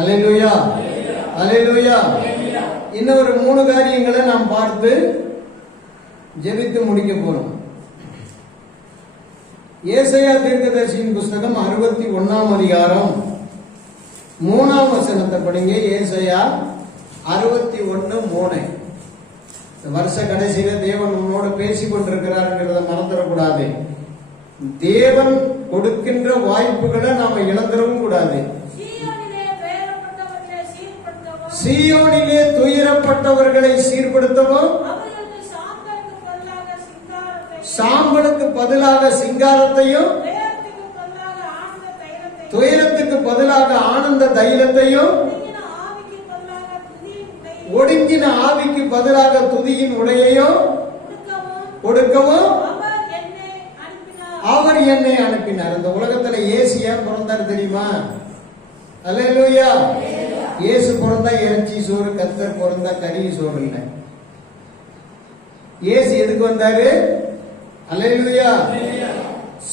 அலையிலுயா அலையிலுயா இன்னும் ஒரு மூணு காரியங்களை நாம் பார்த்து ஜெபித்து முடிக்க போறோம். ஏசையா தீர்க்கதர்சியின் புஸ்தகம் அறுபத்தி ஒன்னாம் அதிகாரம் மூணாம் வசனத்தை படிங்க. ஏசையா அறுபத்தி ஒன்னு மூணு. வருஷ கடைசியில தேவன் உன்னோடு பேசிக் கொண்டிருக்கிறார்ங்கிறத மறந்துடக்கூடாது. தேவன் கொடுக்கின்ற வாய்ப்புகளை நாம இழந்துடவும் கூடாது. சீயோனிலே துயரப்பட்டவர்களை சீர்படுத்தவும் சாம்பலுக்கு பதிலாக சிங்காரத்தையும் துயரத்துக்கு பதிலாக ஆனந்த தைலத்தையும், ஒடுங்கின ஆவிக்கு பதிலாக துதியின் உடையையும் கொடுக்கவும், அவர் என்னை அனுப்பினார். இந்த உலகத்துல இயேசு ஏன் பிறந்தார் தெரியுமா? அல்லேலூயா. இயேசு பிறந்தா இறைச்சி சோறு கத்தர் பிறந்தா கறி சோறு இல்லை இயேசு எதுக்கு வந்தாரு? அல்லேலூயா.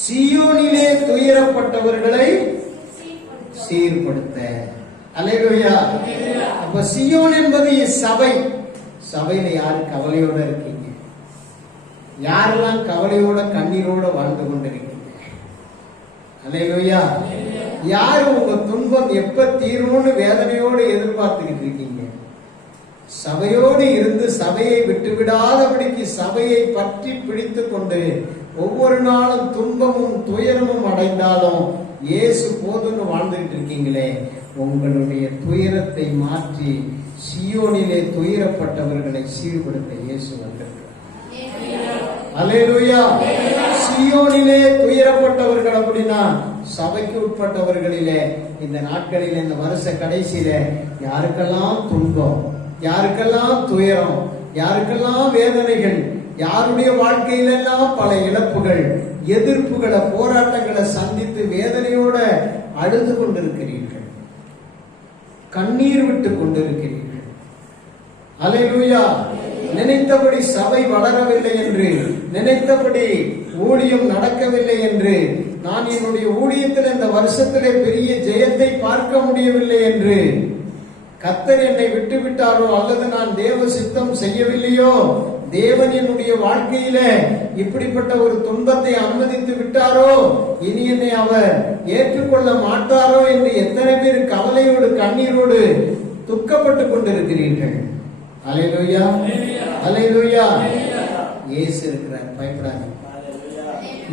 சியோனிலே துயரப்பட்டவர்களை சீர்படுத்த. அல்லேலூயா. அப்ப சியோன் என்பது சபை. சபையில யாரு கவலையோட இருக்கீங்க? யாரெல்லாம் கவலையோட கண்ணீரோட வாழ்ந்து கொண்டிருக்கீங்க? அல்லேலூயா. யாரு உங்க துன்பம் எப்ப தீரும்னு வேதனையோடு எதிர்பார்த்துக்கிட்டு இருக்கீங்க? சபையோடு இருந்து சபையை விட்டு விடாதபடிக்கு சபையை பற்றி பிடித்து கொண்டு ஒவ்வொரு நாளும் துன்பமும் துயரமும் அடைந்தாலும் இயேசு போதும்னு வாழ்ந்துகிட்டு இருக்கீங்களே. உங்களுடைய துயரத்தை மாற்றி சியோனிலே துயரப்பட்டவர்களை சீர்படுத்த இயேசு வந்திருக்கிறார். அலேலுயா சியோனிலே துயரப்பட்டவர்கள் அப்படின்னா சபைக்கு உட்பட்டவர்களிலே இந்த நாட்களில் இந்த வருஷ கடைசியில யாருக்கெல்லாம் துன்பம் யாருக்கெல்லாம் துயரம் யாருக்கெல்லாம் வேதனைகள் யாருடைய வாழ்க்கையிலெல்லாம் பல இழப்புகள் எதிர்ப்புகளை போராட்டங்களை சந்தித்து வேதனையோட அழுது கொண்டிருக்கிறீர்கள். கண்ணீர் விட்டு கொண்டிருக்கிறீர்கள். அலையூயா நினைத்தபடி சபை வளரவில்லை என்று நினைத்தபடி ஊழியம் நடக்கவில்லை என்று நான் என்னுடைய ஊழியத்தில் இந்த வருஷத்திலே பெரிய ஜெயத்தை பார்க்க முடியவில்லை என்று கத்தர் என்னை விட்டு விட்டாரோ அல்லது நான் தேவ சித்தம் செய்யவில்லையோ தேவன் என்னுடைய வாழ்க்கையில இப்படிப்பட்ட ஒரு துன்பத்தை அனுமதித்து விட்டாரோ இனி என்னை அவர் ஏற்றுக்கொள்ள மாட்டாரோ என்று எத்தனை பேர் கவலையோடு கண்ணீரோடு துக்கப்பட்டு கொண்டிருக்கிறீர்கள். அலையிலூயா. அலையிலூயா. இயேசு இருக்கிறார் பயப்படாதீங்க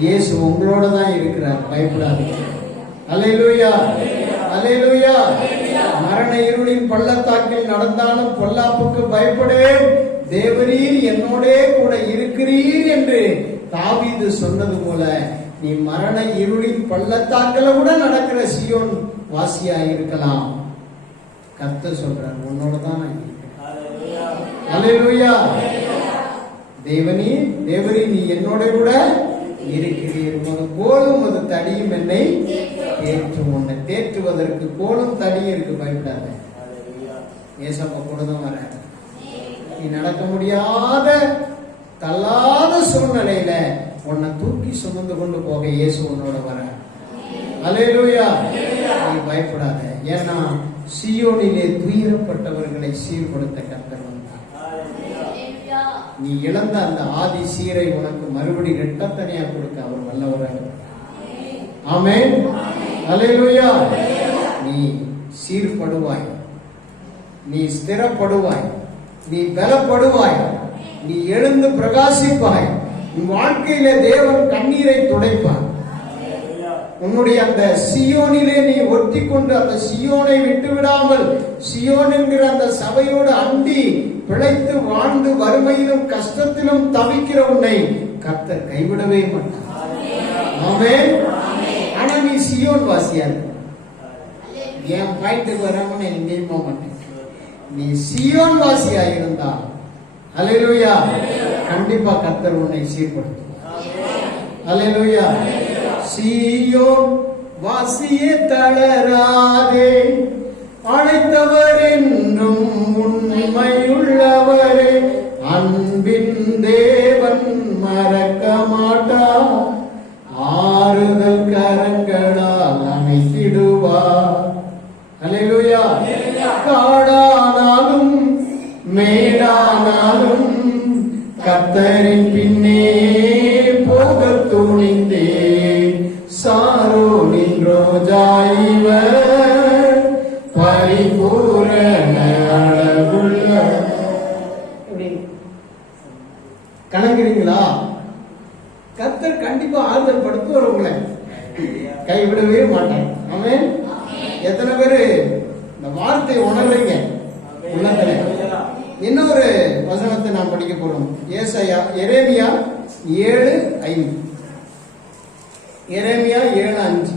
இயேசு உங்களோட தான் இருக்கிறார் பயப்படாதீங்க அலையிலூயா அலையிலூயா மரண இருளின் பள்ளத்தாக்கில் நடந்தாலும் பொல்லாப்புக்கு பயப்படேன் தேவரீர் என்னோடே கூட இருக்கிறீர் என்று தாவீது சொன்னது போல நீ மரண இருளின் பள்ளத்தாக்கில கூட நடக்கிற சியோன் வாசியா இருக்கலாம். கத்த சொல்றார் உன்னோட தான் நான் இருக்கிறேன். அல்லேலூயா. தேவனி தேவரி நீ என்னோட கூட இருக்கிறீர். உமது கோலும் அது தடியும் என்னை தேற்றும். உன்னை தேற்றுவதற்கு கோலும் தடியும் இருக்கு. பயப்படாத. ஏசப்பா கூட தான் வர நீ நடக்க முடியாத தள்ளாத சூழ்நிலையில உன்னை தூக்கி சுமந்து கொண்டு போக இயேசு உன்னோட வர அலையிலூயா நீ பயப்படாத. ஏன்னா சியோனிலே துயரப்பட்டவர்களை சீர்படுத்த கத்தர் நீ இழந்த அந்த ஆதி சீரை உனக்கு மறுபடி ரெட்டத்தனையா கொடுக்க அவர் வல்லவராக. ஆமென். அலையிலுயா நீ சீர்படுவாய். நீ ஸ்திரப்படுவாய். நீ பலப்படுவாய். நீ எழுந்து பிரகாசிப்பாய். உன் வாழ்க்கையில தேவன் கண்ணீரை துடைப்பான் உன்னுடைய அந்த சியோனிலே நீ ஒட்டி கொண்டு அந்த சியோனை விட்டு விடாமல் சியோன் என்கிற அந்த சபையோடு அண்டி பிழைத்து வாழ்ந்து வறுமையிலும் கஷ்டத்திலும் தவிக்கிற உன்னை கர்த்தர் கைவிடவே மாட்டார். ஆமென். ஆனா நீ சியோன் வாசியா என் பாயிண்ட்டுக்கு வராம நான் எங்கேயும் போக மாட்டேன். நீ சியோன் வாசியா இருந்தா அலையிலூயா கண்டிப்பா கர்த்தர் உன்னை சீர்படுத்தும் அலையிலூயா சியோன் வாசியே தளராதே. அழைத்தவர் என்றும் உண்மையுள்ளவரே. அன்பின் தேவன் மறக்க மாட்டார் ஆறுதல் கரங்களால் அணைத்திடுவார் அல்லேலூயா. காடானாலும் மேடானாலும் கத்தரின் பின்னே கணக்கிறீங்களா கத்தர் கண்டிப்பா ஆறுதல் படுத்துவார் உங்களை. கைவிடவே மாட்டார். ஆமென். எத்தனை பேரு இந்த வார்த்தையை உணர்றீங்க? உள்ளத்துல. இன்னொரு வசனத்தை நாம் படிக்க போறோம்? ஏசாயா எரேமியா ஏழு ஐந்து. எரேமியா ஏழு அஞ்சு.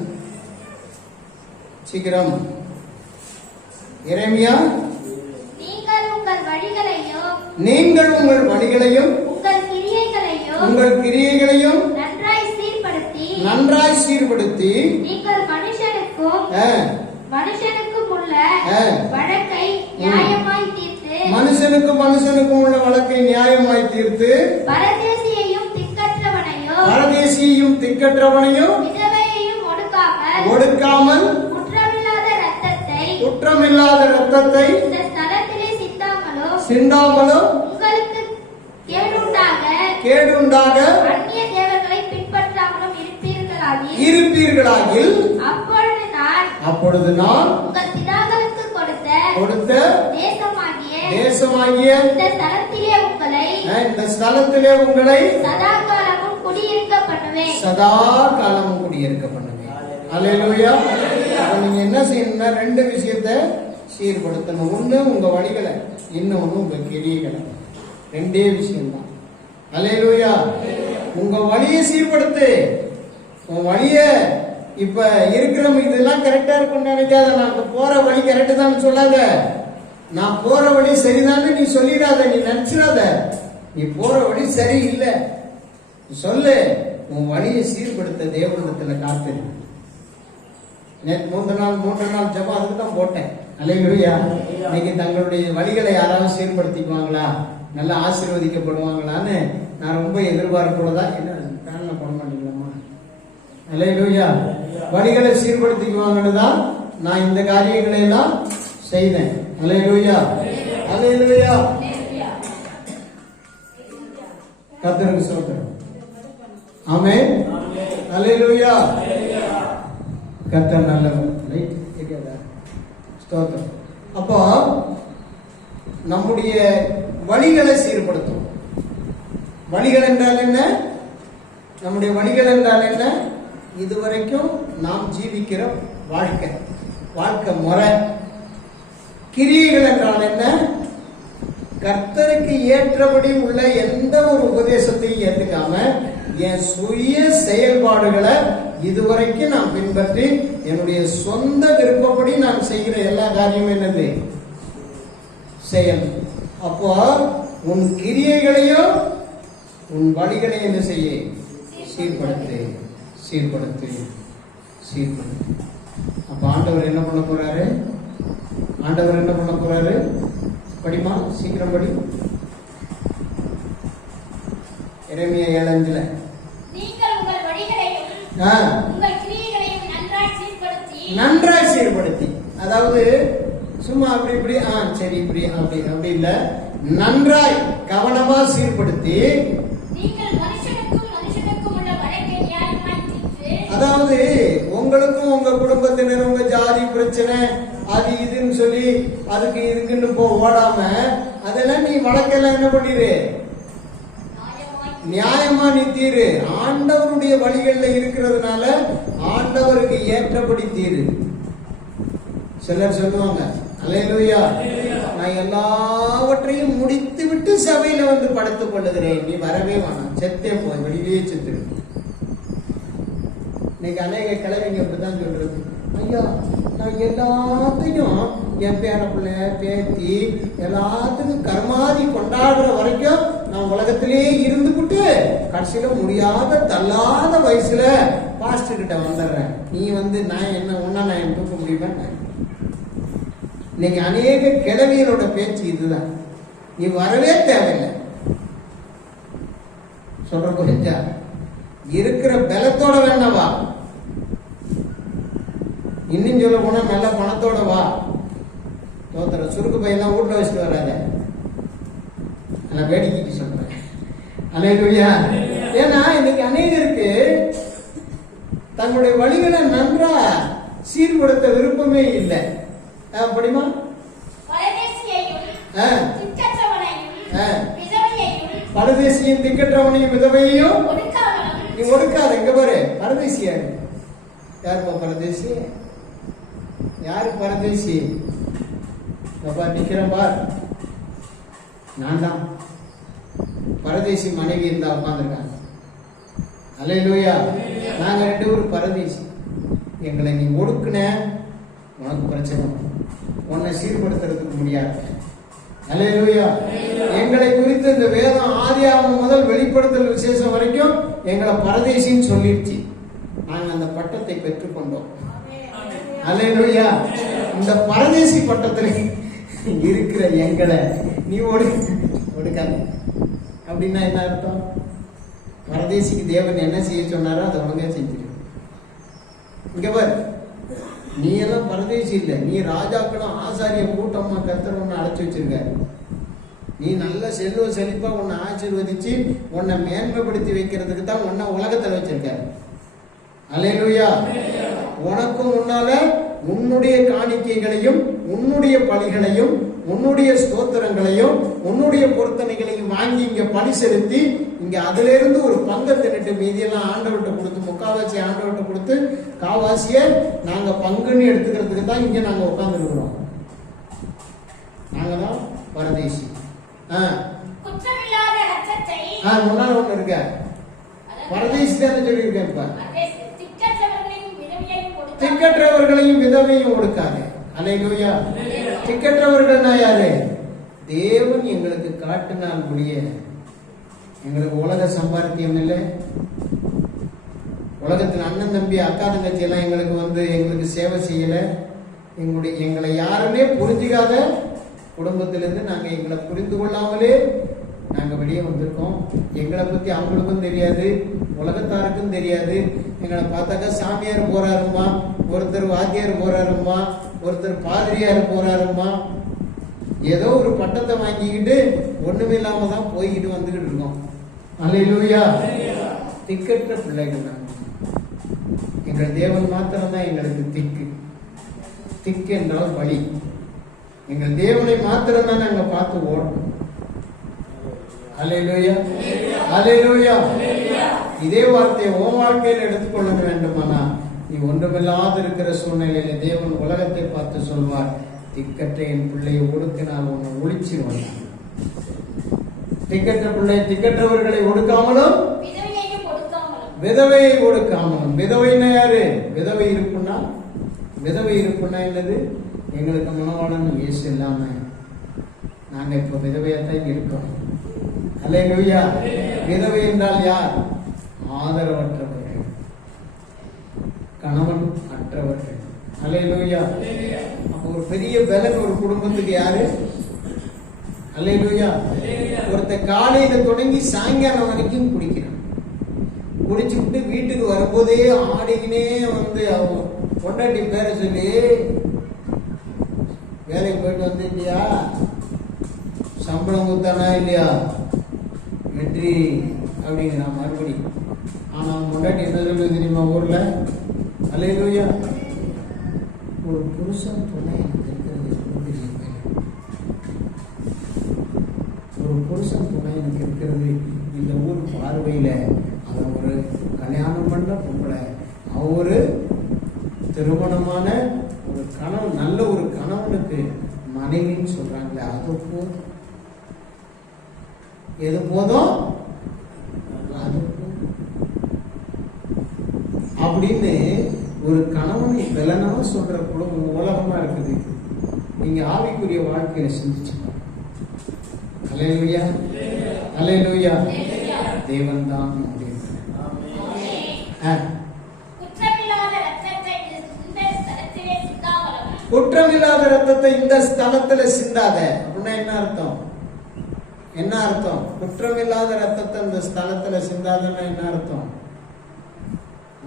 சீக்கிரம். எரேமியா? நீங்கள் உங்கள் வழிகளையும் உங்கள் கிரியைகளையும் நன்றாய் சீர்படுத்தி நன்றாய் சீர்படுத்தி நீங்கள் மனுஷனுக்கும் மனுஷனுக்கும் உள்ள. வழக்கை நியாயமாய் தீர்த்து மனுஷனுக்கும் மனுஷனுக்கும் உள்ள வழக்கை நியாயமாய் தீர்த்து பரதேசியையும் திக்கற்றவனையும் பரதேசியையும் திக்கற்றவனையும் விதவையையும் ஒடுக்காமல் ஒடுக்காமல் குற்றமில்லாத ரத்தத்தை குற்றமில்லாத ரத்தத்தை இந்த ஸ்தலத்திலே சிந்தாமலோ சிந்தாமலும் உங்களுக்கு கேடுண்டாக அந்நிய தேவர்களை பின்பற்றாமலும் இருப்பீர்களாகி இருப்பீர்களாகில் அப்பொழுது நான் அப்பொழுது நான் உங்கள் பிதாக்களுக்கு கொடுத்த கொடுத்த தேசமாகிய தேசமாகிய இந்த ஸ்தலத்திலே உங்களை இந்த ஸ்தலத்திலே உங்களை சதா காலமும் குடியிருக்க பண்ணுவேன் சதா காலமும் குடியிருக்க பண்ணுவேன் அல்லேலூயா. அப்ப நீங்க என்ன செய்யணும்னா ரெண்டு விஷயத்தை சீர்படுத்தணும். ஒண்ணு உங்க வழிகளை இன்னொன்னு உங்க கிரியைகளை. ரெண்டே விஷயம்தான். அலையலூயா உங்க வழியை சீர்படுத்து. உன் வழிய இப்ப இருக்கிற இதெல்லாம் கரெக்டா இருக்கும்னு நினைக்காத. நான் போற வழி கரெக்டு தான் சொல்லாத. நான் போற வழி சரிதான்னு நீ சொல்லிடாத. நீ நினைச்சிடாத. நீ போற வழி சரி சரியில்லை. சொல்லு உன் வழியை சீர்படுத்த தேவனத்துல காத்திரு. நேற்று மூன்று நாள் மூன்று நாள் ஜபம் அதுக்கு தான் போட்டேன். அலையிலுயா இன்னைக்கு தங்களுடைய வழிகளை யாராவது சீர்படுத்திக்குவாங்களா? நல்லா ஆசீர்வதிக்கப்படுவாங்களான்னு நான் ரொம்ப எதிர்பார்ப்புள்ளதா என்ன பேனல போட மாட்டீங்களாம்மா அலையிலுயா வழிகளை சீர்படுத்திக்குவாங்கன்னு தான் நான் இந்த காரியங்களை எல்லாம் செய்தேன் அலையிலுயா அலையிலுயா கத்தருக்கு சோத்திரம். ஆமே அல்லேலூயா. கத்தர் நல்லவர். ரைட் ஸ்தோத்திரம். அப்போ நம்முடைய வழிகளை சீர்படுத்தும் வழிகள் என்றால் என்ன? நம்முடைய வழிகள் என்றால் என்ன? இதுவரைக்கும் நாம் ஜீவிக்கிற வாழ்க்கை வாழ்க்கை முறை. கிரியைகள் என்றால் என்ன? கர்த்தருக்கு ஏற்றபடி உள்ள எந்த ஒரு உபதேசத்தையும் ஏத்துக்காம என் சுய செயல்பாடுகளை இதுவரைக்கும் நான் பின்பற்றி என்னுடைய சொந்த விருப்பப்படி நான் செய்கிற எல்லா காரியமும் என்னது? செயல். அப்போ உன் கிரியைகளையும் உன் வழிகளை என்ன செய்ய சீர்படுத்து சீர்படுத்து சீர்படுத்து அப்ப ஆண்டவர் என்ன பண்ண போறாரு? ஆண்டவர் என்ன பண்ண போறாரு? படிமா சீக்கிரம் படி. எரேமியா ஏழு அஞ்சுல நீங்கள் உங்கள் வழிகளையும் ஆ, உங்கள் கிரியைகளையும் நன்றாய் சீர்படுத்தி. நன்றாய் சீர்படுத்தி. அதாவது சும்மா அப்படி இப்படி ஆ சரி இப்படி அப்படி அப்படி இல்ல. நன்றாய் கவனமா சீர்படுத்தி அதாவது உங்களுக்கும் உங்க குடும்பத்தினர் உங்க ஜாதி பிரச்சனை அது இதுன்னு சொல்லி அதுக்கு இதுக்குன்னு போ ஓடாம அதெல்லாம் நீ வழக்கெல்லாம் என்ன பண்ணிரு? நியாயமா நீ தீரு. ஆண்டவருடைய வழிகள்ல இருக்கிறதுனால ஆண்டவருக்கு ஏற்றபடி தீரு. சிலர் சொல்லுவாங்க அலையலுயா. நான் எல்லாவற்றையும் முடித்து விட்டு சபையில வந்து படுத்துக் கொள்ளுகிறேன். நீ வரவே வேணாம். செத்தே போய் வெளியிலேயே செத்து இன்னைக்கு அநேக கிழவிங்க இப்படிதான் சொல்றது. ஐயா நான் எல்லாத்தையும் என் பேர பிள்ளை பேத்தி எல்லாத்துக்கும் கர்மாதி கொண்டாடுற வரைக்கும் நான் உலகத்திலேயே இருந்துகிட்டு கடைசியில முடியாத தள்ளாத வயசுல பாஸ்டர் கிட்ட வந்துடுறேன். நீ வந்து நான் என்ன ஒன்னா நான் என்ன தூக்க முடியுமா இன்னைக்கு அநேக கிழவியனோட பேச்சு இதுதான். நீ வரவே தேவையில்லை. சொல்ற புரிஞ்சா? இருக்கிற பலத்தோட வா. இன்னும் சொல்ல போனா நல்ல பணத்தோட வா. தோத்துற சுருக்கு பையன் வீட்டுல வச்சுட்டு வராத. நான் வேடிக்கைக்கு சொல்றேன். அலையா ஏன்னா இன்னைக்கு அநேகருக்கு தங்களுடைய வழிகளை நன்றா சீர்படுத்த விருப்பமே இல்லை. ஆ. விதவையையும் பரதேசியும் திக்கற்றவனையும் ஒடுக்காமலும் நீ ஒடுக்காத எங்க பாரு பரதேசி யாரு? யாருப்பா பரதேசி? யாரு பரதேசி? பாப்பா நிக்கிறேன் பார். நான் தான். பரதேசி மனைவி இருந்தா உட்காந்துருக்காங்க அலையிலூயா நாங்க ரெண்டு பேரும் பரதேசி. எங்களை நீ ஒடுக்குன உனக்கு பிரச்சனை. உன்னை சீர்படுத்துறதுக்கு முடியாது. அலையிலூயா எங்களை குறித்து இந்த வேதம் ஆதியாகமம் முதல் வெளிப்படுத்தல் விசேஷம் வரைக்கும் எங்களை பரதேசின்னு சொல்லிடுச்சு. நாங்கள் அந்த பட்டத்தை பெற்றுக்கொண்டோம். அலையிலூயா இந்த பரதேசி பட்டத்தில் இருக்கிற எங்களை நீ ஒடு ஒடுக்காத. அப்படின்னா என்ன அர்த்தம்? பரதேசிக்கு தேவன் என்ன செய்ய சொன்னாரோ அதை ஒழுங்காக செஞ்சிரு. இங்கே பாரு. நீ எல்லாம் பரதேசி இல்லை. நீ ராஜாக்களும் ஆசாரிய கூட்டமாக கர்த்தர் உன்னை அழைச்சி வச்சிருக்காரு. நீ நல்ல செல்வ செழிப்பாக உன்னை ஆசீர்வதிச்சு உன்னை மேன்மைப்படுத்தி வைக்கிறதுக்கு தான் உன்னை உலகத்தில் வச்சிருக்காரு. அலையிலுயா. உனக்கும் முன்னால உன்னுடைய காணிக்கைகளையும் உன்னுடைய பலிகளையும் உன்னுடைய ஸ்தோத்திரங்களையும் உன்னுடைய பொருத்தனைகளையும் வாங்கி இங்க பணி செலுத்தி இங்க அதுல இருந்து ஒரு பங்கை தின்னுட்டு மீதியெல்லாம் ஆண்டவர்கிட்ட கொடுத்து முக்காவாசி ஆண்டவர்கிட்ட கொடுத்து காவாசிய நாங்க பங்குன்னு எடுத்துக்கிறதுக்கு தான் இங்க நாங்க உட்கார்ந்துருக்கிறோம். நாங்க தான் பரதேசி முன்னால ஒண்ணு இருக்க பரதேசி தானே சொல்லியிருக்கேன் இப்ப அதே திக்கற்றவர்களையும் விதவையையும் கொடுக்காமல் திக்கற்றவர்களையும் விதவையும் கொடுக்காது. அலையிலூயா திக்கற்றவர்கள்னா யாரு? தேவன் எங்களுக்கு காட்டினால் முடிய. எங்களுக்கு உலக சம்பாத்தியம் இல்லை. உலகத்தில் அண்ணன் தம்பி அக்கா தங்கச்சி எல்லாம் எங்களுக்கு வந்து எங்களுக்கு சேவை செய்யலை. எங்களுடைய எங்களை யாருமே புரிஞ்சுக்காத குடும்பத்திலிருந்து நாங்கள் எங்களை புரிந்து கொள்ளாமலே நாங்க வெளியே வந்திருக்கோம். எங்களை பத்தி அவங்களுக்கும் தெரியாது உலகத்தாருக்கும் தெரியாது. எங்களை பார்த்தாக்கா சாமியார் போறாருமா ஒருத்தர் வாத்தியார் போறாருமா ஒருத்தர் பாதிரியார் போறாருமா ஏதோ ஒரு பட்டத்தை வாங்கிக்கிட்டு ஒண்ணுமே இல்லாம தான் போய்கிட்டு வந்துகிட்டு இருக்கோம். அல்லேலூயா. திக்கற்ற பிள்ளைகள் நாங்க. எங்கள் தேவன் மாத்திரம்தான் எங்களுக்கு திக்கு. திக்கு என்றால் வழி. எங்கள் தேவனை மாத்திரம்தான் நாங்கள் பார்த்து ஓடணும். அல்லேலூயா அல்லேலூயா இதே வார்த்தையை உன் வாழ்க்கையில் எடுத்துக்கொள்ள வேண்டுமானா? நீ ஒன்றுமில்லாத இருக்கிற சூழ்நிலையில தேவன் உலகத்தை பார்த்து சொல்வார் திக்கற்ற என் பிள்ளையை ஒடுக்கினால் உன்னை ஒழிச்சிருவான். திக்கற்ற பிள்ளை திக்கற்றவர்களை ஒடுக்காமலும் விதவையை ஒடுக்காமலும். விதவைன்னா யாரு? விதவை இருக்குன்னா விதவை இருக்குன்னா என்னது? எங்களுக்கு மனவாளன் இயேசு இல்லாம நாங்க இப்ப விதவையாத்தான் இருக்கோம். அல்லேலூயா. விதவை என்றால் யார்? ஆதரவற்றவர்கள். கணவன் அற்றவர்கள். அல்லேலூயா. அப்ப ஒரு பெரிய பலன் ஒரு குடும்பத்துக்கு யாரு? அல்லேலூயா. ஒருத்த காலையில தொடங்கி சாயங்காலம் வரைக்கும் குடிக்கிறான். குடிச்சு விட்டு வீட்டுக்கு வரும்போதே ஆடிக்கினே வந்து அவங்க பொண்டாட்டி பேரை சொல்லி வேலைக்கு போயிட்டு வந்து இல்லையா சம்பளம் கொடுத்தானா இல்லையா? வெற்றி அப்படிங்கிறான் மறுபடி. ஆனால் முன்னாடி என்ன சொல்லுது தெரியுமா ஊரில்? அல்லையா ஒரு புருஷன் துணை எனக்கு இருக்கிறது பெரிய ஒரு புருஷன் துணை எனக்கு இருக்கிறது இந்த ஊர் பார்வையில். அவன் ஒரு கல்யாணம் பண்ண பொம்பளை அவரு திருமணமான ஒரு கணவன் நல்ல ஒரு கணவனுக்கு மனைவின்னு சொல்கிறாங்களே அது போதும். எது போதும்? அப்படின்னு ஒரு கணவனை பலனமா சொல்ற குடும்பம் உலகமா இருக்குது. நீங்க ஆவிக்குரிய வாழ்க்கையில சிந்திச்சு பாருங்க. அல்லேலூயா? அல்லேலூயா? தேவன். தான் குற்றமில்லாத ரத்தத்தை இந்த ஸ்தலத்துல சிந்தாத. அப்படின்னா என்ன அர்த்தம்? என்ன அர்த்தம்? குற்றமில்லாத ரத்தத்தை இந்த ஸ்தலத்துல சிந்தாதன்னா என்ன அர்த்தம்?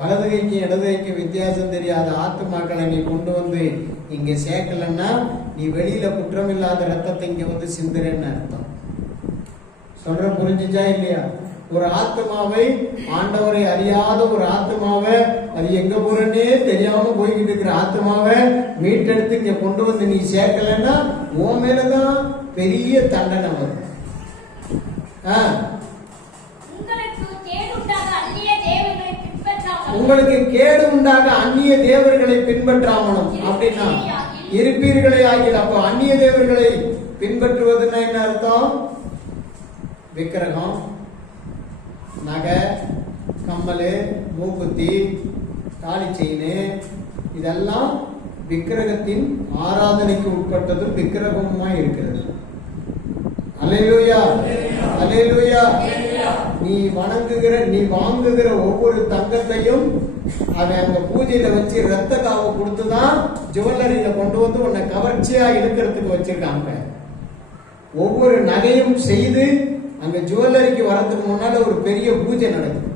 வலது கைக்கு இடது கைக்கு வித்தியாசம் தெரியாத ஆத்துமாக்களை நீ கொண்டு வந்து இங்க சேர்க்கலன்னா நீ வெளியில குற்றமில்லாத ரத்தத்தை இங்க வந்து சிந்துறேன்னு அர்த்தம். சொல்ற புரிஞ்சுச்சா இல்லையா? ஒரு ஆத்மாவை ஆண்டவரை அறியாத ஒரு ஆத்மாவை அது எங்க போறன்னே தெரியாம போய்கிட்டு இருக்கிற ஆத்மாவை மீட்டெடுத்து இங்க கொண்டு வந்து நீ சேர்க்கலன்னா உன் மேலதான் பெரிய தண்டனை வரும். உங்களுக்கு கேடு உண்டாக அந்நிய தேவர்களை பின்பற்றாமலும். அப்படின்னா இருப்பீர்களே ஆகிய அப்போ அந்நிய தேவர்களை பின்பற்றுவதுன்னா என்ன அர்த்தம்? விக்கிரகம் நகை கம்மல் மூக்குத்தி தாலி செயின் இதெல்லாம் விக்கிரகத்தின் ஆராதனைக்கு உட்பட்டதும் விக்கிரகமுமா இருக்கிறது. அலையிலுயா அலையிலுயா நீ வணங்குகிற நீ வாங்குகிற ஒவ்வொரு தங்கத்தையும் அவன் அந்த பூஜையில வச்சு ரத்த காவை கொடுத்துதான் ஜுவல்லரியில கொண்டு வந்து உன்னை கவர்ச்சியா இழுக்கிறதுக்கு வச்சிருக்காங்க. ஒவ்வொரு நகையும் செய்து அங்க ஜுவல்லரிக்கு வரதுக்கு முன்னால ஒரு பெரிய பூஜை நடக்குது.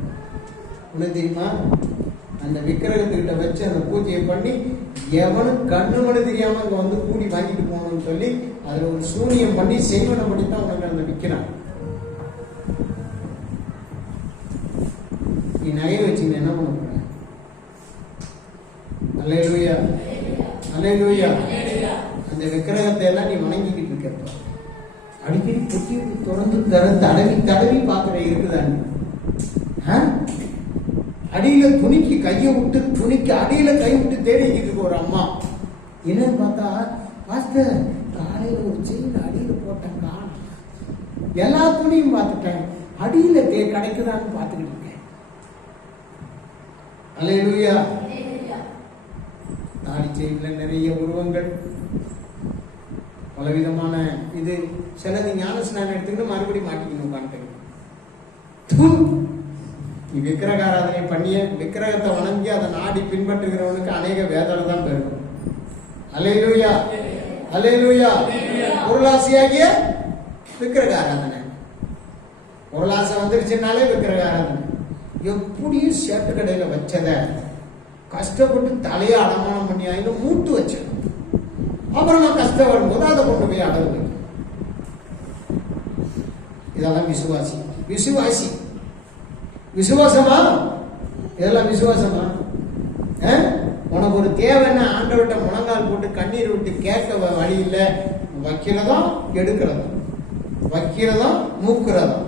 உனக்கு தெரியுமா? அந்த விக்கிரகத்துக்கிட்ட வச்சு அந்த பூஜையை பண்ணி எவனும் கண்ணு மணி தெரியாம அங்க வந்து கூடி வாங்கிட்டு போகணும்னு சொல்லி அதுல ஒரு சூனியம் பண்ணி செய்வனை பண்ணி தான் உனக்கு அந்த விற்கிறான் நீ நகை வச்சுங்க என்ன பண்ண போற? அல்லேலூயா. அல்லேலூயா. அந்த விக்கிரகத்தை எல்லாம் நீ வணங்கிக்கிட்டு இருக்க அடிக்கடி பொட்டி திறந்து தர தடவி தடவி பார்க்கிற இருக்குதான்னு? ஆ? அடியில துணிக்கு கையை விட்டு துணிக்கு அடியில கை விட்டு தேடிக்கிட்டு இருக்கு ஒரு அம்மா. என்னன்னு பார்த்தா பாஸ்டர் காலையில ஒரு செயின் அடியில போட்டேன் காணும் எல்லா துணியும் பார்த்துட்டேன். அடியில தே கிடைக்குதான்னு பார்த்துக்கிட்டு இருக்கேன். அல்லேலூயா தாடி செயின்ல நிறைய உருவங்கள். பலவிதமான இது. சிலது ஞான ஸ்நானம் எடுத்துக்கிட்டு மறுபடியும் மாட்டிக்கணும் உட்காந்துட்டு. நீ விக்கிரக பண்ணிய விக்கிரகத்தை வணங்கி அதை நாடி பின்பற்றுகிறவனுக்கு அநேக வேதனை தான் பெருகும். அலையிலூயா அலையிலூயா பொருளாசியாகிய விக்கிரகாராதனை. பொருளாசை வந்துருச்சுனாலே விக்கிரக ஆராதனை எப்படியும் சேட்டு கடையில் வச்சத கஷ்டப்பட்டு தலையை அடமானம் பண்ணி ஆயினும் மூட்டு வச்சிடும் அப்புறமா கஷ்டம் வரும்போது அதை கொண்டு போய் அடகு இதெல்லாம் விசுவாசி. விசுவாசி. விசுவாசமா? இதெல்லாம் விசுவாசமா? உனக்கு ஒரு தேவைன்னா ஆண்டவர்கிட்ட முழங்கால் போட்டு கண்ணீர் விட்டு கேட்க வழி இல்லை. வைக்கிறதும் எடுக்கிறதும் வைக்கிறதும் மூக்கிறதும்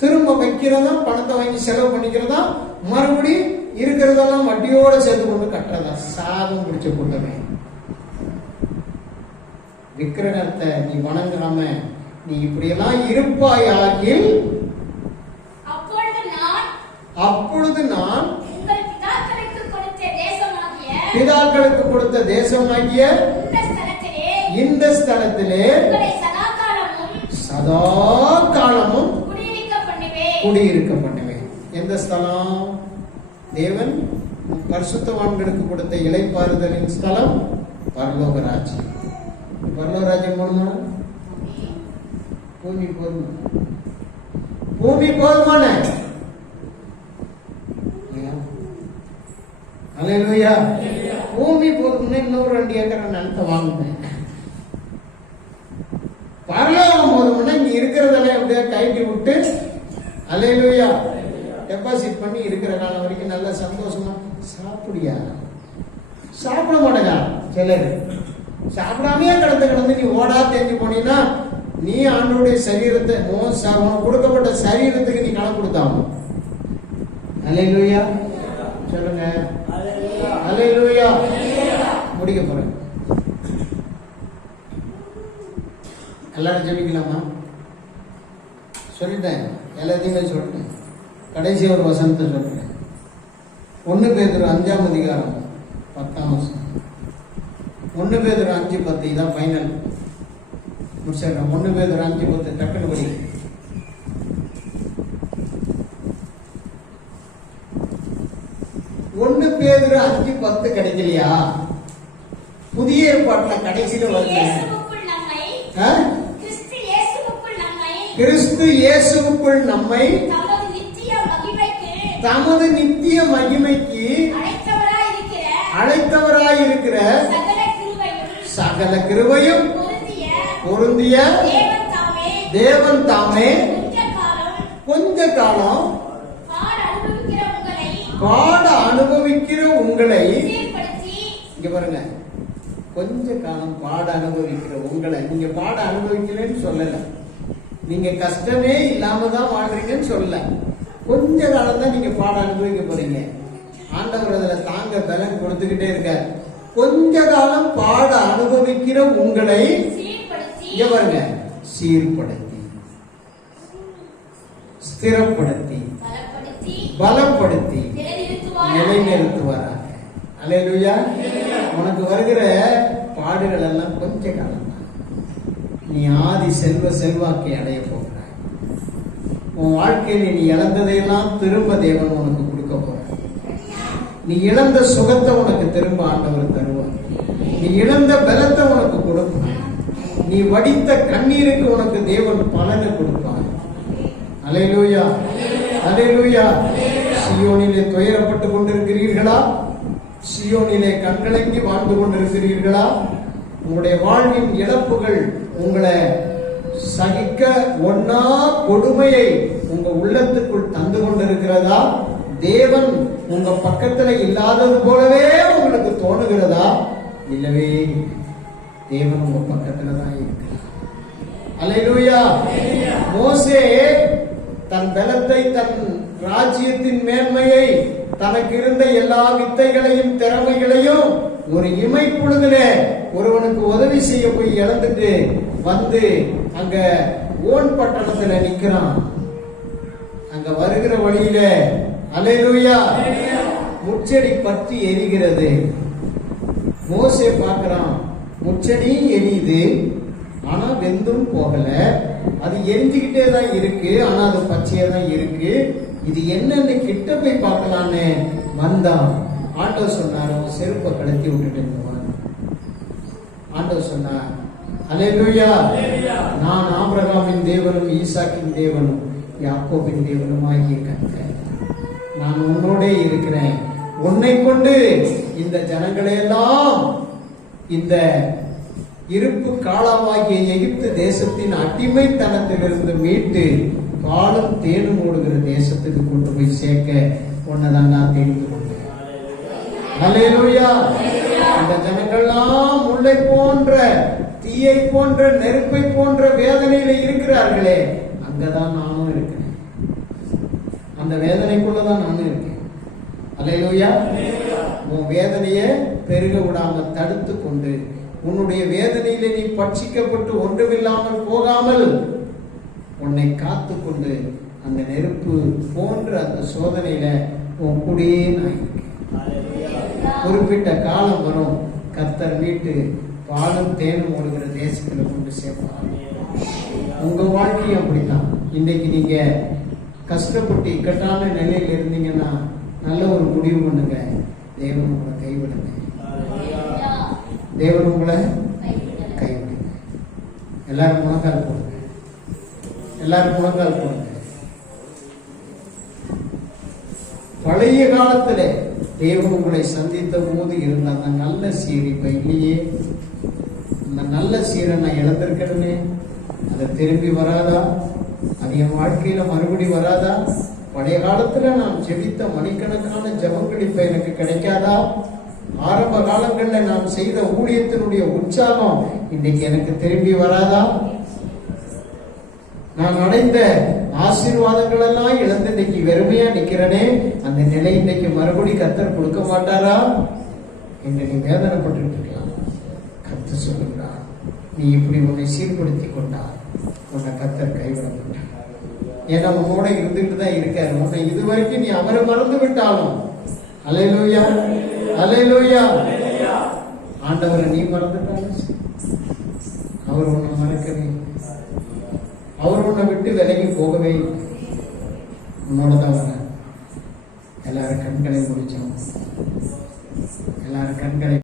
திரும்ப வைக்கிறதும் பணத்தை வாங்கி செலவு பண்ணிக்கிறதா? மறுபடியும் இருக்கிறதெல்லாம் வட்டியோட சேர்த்து கொண்டு கட்டுறதா? சாதம் பிடிச்ச கூட்டமே விக்கிரகத்தை நீ வணங்காம நீ இப்படியெல்லாம் இருப்பாய் ஆகில் அப்பொழுது நான் பிதாக்களுக்கு கொடுத்த தேசமாகிய இந்த ஸ்தலத்திலே சதா காலமும் குடியிருக்க பண்ணுவேன் குடியிருக்க பண்ணுவேன் எந்த ஸ்தலம்? தேவன் பரிசுத்தவான்களுக்கு கொடுத்த இலைப்பாறுதலின் ஸ்தலம் பரலோக ராஜ்யம் பரலோக ராஜ்யம் போகணுமா பூமி போதுமா? பூமி போதுமான? அலையா பூமி போதும்னு இன்னொரு ரெண்டு ஏக்கர் நிலத்தை வாங்குவேன் பரலோகம் போதும்னா இங்க இருக்கிறதெல்லாம் எப்படியா கைட்டி விட்டு அலையிலுயா டெபாசிட் பண்ணி இருக்கிற காலம் வரைக்கும் நல்லா சந்தோஷமா சாப்பிடியா? சாப்பிட மாட்டேங்க சிலர். சாப்பிடாமையே கடந்து கிடந்து நீ ஓடா தேஞ்சு போனீங்கன்னா நீ ஆண்டோடைய சரீரத்தை உன் ச- உனக்கு கொடுக்கப்பட்ட சரீரத்துக்கு நீ கணக்கு கொடுத்தாங்க அலையிலுயா சொல்லுங்க. அலையிலுயா முடிக்க போறேன். எல்லாரும் ஜெபிக்கலாமா? சொல்லிட்டேன். எல்லாத்தையுமே சொல்லிட்டேன். கடைசி ஒரு வசனத்தை சொல்லிட்டேன் ஒன்று பேர் அஞ்சாம் அதிகாரம் பத்தாம் வசனம். ஒன்று பேர் அஞ்சு பத்து இதான் ஃபைனல் முடிச்சிடுறேன். ஒன்று பேர் அஞ்சு பத்து டக்குன்னு படிக்கிறேன் ஒன்று பேதர் அஞ்சு பத்து கிடைக்கலையா புதிய ஏற்பாட்டுல கடைசியில வருது? கிறிஸ்து இயேசுவுக்குள் நம்மை தமது நித்திய மகிமைக்கு அழைத்தவராயிருக்கிற அழைத்தவராயிருக்கிற சகல கிருபையும் பொருந்திய தேவன் தாமே. கொஞ்ச காலம் பாட அனுபவிக்கிற உங்களை பாட அனுபவிக்கிற உங்களை சீர்படுத்தி இங்க பாருங்க. கொஞ்ச காலம் பாட அனுபவிக்கிற உங்களை நீங்க பாட அனுபவிக்கலன்னு சொல்லல. நீங்க கஷ்டமே இல்லாம தான் வாழ்றீங்கன்னு சொல்லல. கொஞ்ச காலம் தான் நீங்க பாட அனுபவிக்க போறீங்க. ஆண்டவர் அதுல தாங்க பலன் கொடுத்துக்கிட்டே இருக்கார். கொஞ்ச காலம் பாட அனுபவிக்கிற உங்களை பாருங்க. சீர்படுத்தி. ஸ்திரப்படுத்தி. பலப்படுத்தி. பலப்படுத்தி. நிலைநிறுத்துவார்? நிலைநிறுத்துவாராக உனக்கு வருகிற பாடுகள் எல்லாம் கொஞ்ச காலம் நீ ஆதி செல்வ செல்வாக்கை அடைய போகிறாய். உன் வாழ்க்கையில் நீ இழந்ததையெல்லாம் திரும்ப தேவன் உனக்கு கொடுக்க போற நீ இழந்த சுகத்தை உனக்கு திரும்ப ஆண்டவர் தருவார். நீ இழந்த பலத்தை உனக்கு கொடுப்பார். நீ வடித்த கண்ணீருக்கு உனக்கு தேவன் பலனை கொடுப்பார். அலையலூயா அலையலூயா சியோனிலே துயரப்பட்டு கொண்டிருக்கிறீர்களா? சியோனிலே கண்கலங்கி வாழ்ந்து கொண்டிருக்கிறீர்களா? உங்களுடைய வாழ்வின் இழப்புகள் உங்களை சகிக்க ஒன்னா கொடுமையை உங்க உள்ளத்துக்குள் தந்து கொண்டிருக்கிறதா? தேவன் உங்க பக்கத்துல இல்லாதது போலவே உங்களுக்கு தோணுகிறதா? இல்லவே தேவன் உங்க பக்கத்துல தான் இருக்கிறார். அல்லேலூயா. மோசே தன் பலத்தை தன் ராஜ்யத்தின் மேன்மையை தனக்கு இருந்த எல்லா வித்தைகளையும் திறமைகளையும் ஒரு இமை பொழுதுல ஒருவனுக்கு உதவி செய்ய போய் இழந்துட்டு வந்து அங்க ஓன் பட்டணத்துல நிக்கிறான். அங்க வருகிற வழியில அல்லேலூயா முச்செடி பற்றி எரிகிறது. மோசே பார்க்கிறான் முச்செடி எரியுது ஆனா வெந்தும் போகல. அது எரிஞ்சுக்கிட்டே தான் இருக்கு ஆனா அது பச்சையா தான் இருக்கு. இது என்னன்னு கிட்ட போய் பார்க்கலான்னு வந்தான். ஆண்டவர் சொன்னார் அவன் செருப்பை கழட்டி விட்டுட்டு இருந்தவன் ஆண்டவர் சொன்னார் அல்லேலூயா நான் ஆபிரகாமின் தேவனும் ஈசாக்கின் தேவனும் யாக்கோபின் தேவனுமாகிய கர்த்தர் நான் உன்னோடே இருக்கிறேன். உன்னை கொண்டு இந்த ஜனங்களை எல்லாம் இந்த இருப்பு காலமாகிய எகிப்து தேசத்தின் அடிமைத்தனத்திலிருந்து மீட்டு பாலும் தேனும் ஓடுகிற தேசத்துக்கு கொண்டு போய் சேர்க்க உன்னைதான் நான் தெரிந்து கொண்டேன் அந்த இந்த ஜனங்கள்லாம் முல்லை போன்ற தீயை போன்ற நெருப்பை போன்ற வேதனையில இருக்கிறார்களே அங்கதான் நானும் இருக்கிறேன் அந்த வேதனைக்குள்ளதான் நானும் இருக்கேன். அல்லேலூயா. உன் வேதனையை பெருக விடாம தடுத்து கொண்டு உன்னுடைய வேதனையில நீ பட்சிக்கப்பட்டு ஒன்றுமில்லாமல் போகாமல் உன்னை காத்து கொண்டு அந்த நெருப்பு போன்ற அந்த சோதனையில உன் கூடயே நான் குறிப்பிட்ட காலம் வரும். கர்த்தர் மீட்டு பாலும் தேனும் ஓடுகிற தேசத்துல கொண்டு சேர்ப்பார். உங்க வாழ்க்கையும் அப்படித்தான். இன்னைக்கு நீங்க கஷ்டப்பட்டு இக்கட்டான நிலையில இருந்தீங்கன்னா நல்ல ஒரு முடிவு பண்ணுங்க. தேவன் உங்களை கைவிடுங்க. தேவன் உங்களை கைவிடுங்க. எல்லாரும் முழங்கால் போடுங்க. எல்லாரும் முழங்கால் போடுங்க. பழைய காலத்துல தேவன் உங்களை சந்தித்த போது இருந்த அந்த நல்ல சீர் இப்ப இல்லையே? அந்த நல்ல சீரை நான் இழந்திருக்கிறேனே அது திரும்பி வராதா? அது என் வாழ்க்கையில மறுபடி வராதா? பழைய காலத்துல நான் ஜெபித்த மணிக்கணக்கான ஜெபங்கள் இப்ப எனக்கு கிடைக்காதா? ஆரம்ப காலங்கள்ல நாம் செய்த ஊழியத்தினுடைய உற்சாகம் இன்னைக்கு எனக்கு திரும்பி வராதா? நான் அடைந்த ஆசீர்வாதங்கள் எல்லாம் இழந்து இன்னைக்கு வெறுமையா நிக்கிறனே அந்த நிலை இன்னைக்கு மறுபடி கத்தர் கொடுக்க மாட்டாரா? என்று நீ வேதனைப்பட்டு இருக்கலாம் கத்தர் சொல்லுகிறார் நீ இப்படி உன்னை சீர்படுத்தி கொண்டார் உன்னை கத்தர் கைவிட மாட்டார் ஏன்னா உன்னோட இருந்துட்டு தான் இருக்காரு. உன்னை இதுவரைக்கும் நீ அவரை மறந்து விட்டாலும். அலையலூயா அலையலூயா ஆண்டவரை நீ மறந்துட்டாலும் அவர் உன்னை மறக்கவே இல்லை. அவர் உன்னை விட்டு விலகி போகவே உன்னோட தான் வர எல்லாரும் கண்களை முடிச்சோம் எல்லாரும் கண்களை